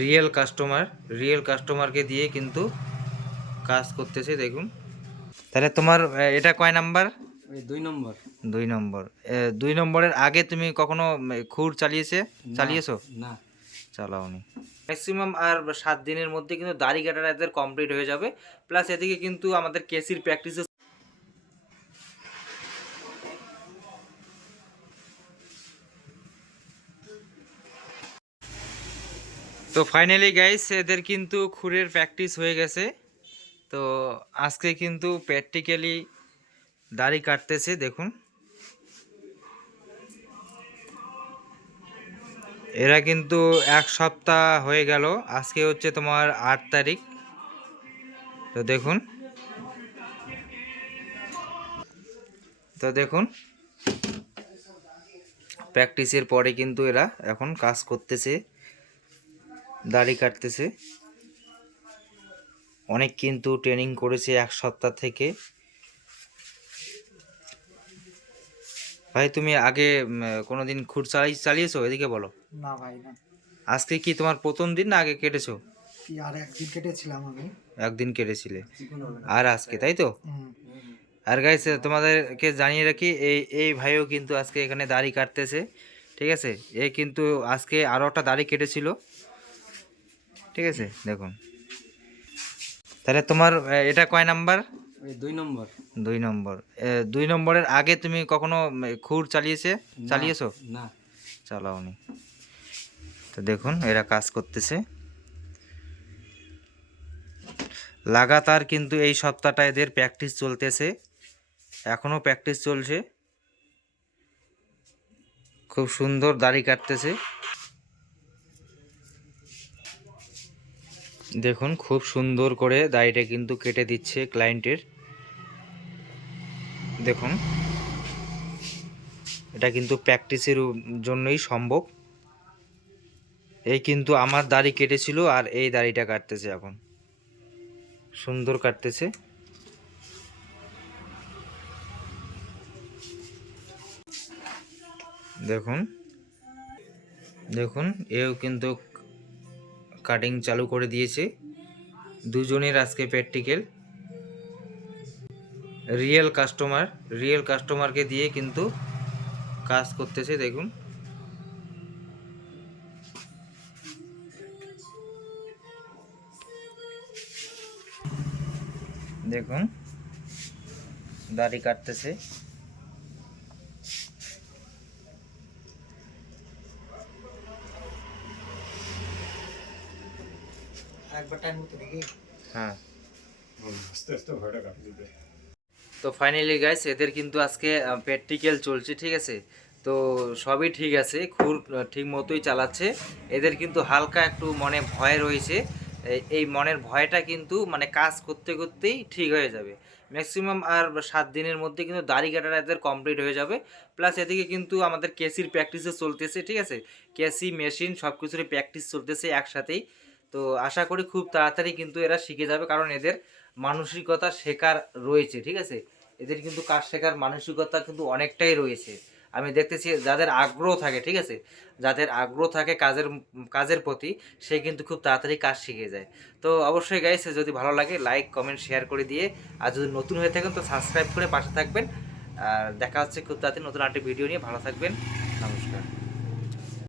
Real customer real কাস্টমারকে দিয়ে কিন্তু কাজ করতেছে দেখুন। তাহলে তোমার এটা কয় নাম্বার? দুই নম্বর। দুই নম্বর। দুই নম্বরের আগে তুমি কখনো খুর চালিয়েছে? চালিয়েছো? না। চালাওনি। ম্যাক্সিমাম আর সাত দিনের মধ্যে কিন্তু দাড়ি কাটাটা এদের কমপ্লিট হয়ে যাবে। প্লাস এদিকে কিন্তু আমাদের কেসির প্র্যাকটিসও তো ফাইনালি গাইস এদের কিন্তু খুরের প্র্যাকটিস হয়ে গেছে। তো আজকে কিন্তু প্র্যাকটিক্যালি দাড়ি কাটতেছে, দেখুন। এরা কিন্তু এক সপ্তাহ হয়ে গেল, আজকে হচ্ছে তোমার আট তারিখ। তো দেখুন। তো দেখুন। প্র্যাকটিসের পরে কিন্তু এরা এখন কাজ করতেছে। দাড়ি কাটতেছে। অনেক কিন্তু ট্রেনিং করেছে এক সপ্তাহ থেকে। ভাই তুমি আগে কোনোদিন খুর চালাই চালিয়েছো? এদিকে বলো। না ভাই না। আজকে কি তোমার প্রথম দিন না আগে কেটেছো? কি আর একদিন কেটেছিলাম আমি। একদিন কেটেছিলে। আর আজকে তাই তো? আর গাইস তোমাদেরকে জানিয়ে রাখি এই এই ভাইও কিন্তু আজকে এখানে দাড়ি কাটতেছে ঠিক আছে? এ কিন্তু আজকে আরও একটা দাড়ি কেটেছিল। ঠিক আছে? দেখুন। তাহলে তোমার এটা কয় নাম্বার? দুই নম্বর। দুই নম্বর। দুই নম্বরের আগে তুমি কখনো খুর চালিয়েছে? চালিয়েছো? না। চালাওনি। তো দেখুন এরা কাজ করতেছে। লাগাতার কিন্তু এই সপ্তাহটা এদের প্র্যাকটিস চলতেছে। এখনও প্র্যাকটিস চলছে। খুব সুন্দর দাড়ি কাটতেছে। দেখুন, খুব সুন্দর করে দাড়িটা কিন্তু কেটে দিচ্ছে ক্লায়েন্টের দেখুন, এটা কিন্তু প্র্যাকটিসের জন্যই সম্ভব। এই কিন্তু আমার দাড়ি কেটেছিল আর এই দাড়িটা কাটতেছে এখন। সুন্দর কাটতেছে। দেখুন দেখুন, এও কিন্তু কাটিং চালু করে দিয়েছে। দুজনের আজকে প্র্যাকটিক্যাল রিয়েল কাস্টমার রিয়েল কাস্টমারকে দিয়ে কিন্তু কাজ করতেছে, দেখুন। দেখুন, দাড়ি কাটতেছে। একবার টাইম মতো দেখি। হ্যাঁ। আস্তে আস্তে ভয়টা কাটিয়ে দিবে। তো ফাইনালি গাইস এদের কিন্তু আজকে প্র্যাকটিক্যাল চলছে ঠিক আছে? তো সবই ঠিক আছে খুর ঠিক মতোই চালাচ্ছে। এদের কিন্তু হালকা একটু মনে ভয় রয়েছে। এই- এই মনের ভয়টা কিন্তু মানে কাজ করতে করতেই ঠিক হয়ে যাবে। ম্যাক্সিমাম আর সাত দিনের মধ্যে কিন্তু দাড়ি কাটাটা এদের কমপ্লিট হয়ে যাবে। প্লাস এদিকে কিন্তু আমাদের কেসির প্র্যাকটিসও চলতেছে ঠিক আছে? কেসি মেশিন সব কিছুরই প্র্যাকটিস চলতেছে একসাথেই। তো আশা করি খুব তাড়াতাড়ি কিন্তু এরা শিখে যাবে, কারণ এদের মানসিকতা শেখার রয়েছে, ঠিক আছে? এদের কিন্তু কাজ শেখার মানসিকতা কিন্তু অনেকটাই রয়েছে। আমি দেখতেছি যাদের আগ্রহ থাকে, ঠিক আছে? যাদের আগ্রহ থাকে কাজের কাজের প্রতি, সে কিন্তু খুব তাড়াতাড়ি কাজ শিখে যায়। তো অবশ্যই গাইস যদি ভালো লাগে লাইক কমেন্ট শেয়ার করে দিয়ে, আর যদি নতুন হয়ে থাকেন, তো সাবস্ক্রাইব করে পাশে থাকবেন। আর দেখা হচ্ছে খুব তাড়াতাড়ি নতুন আরেকটি ভিডিও নিয়ে। ভালো থাকবেন। নমস্কার।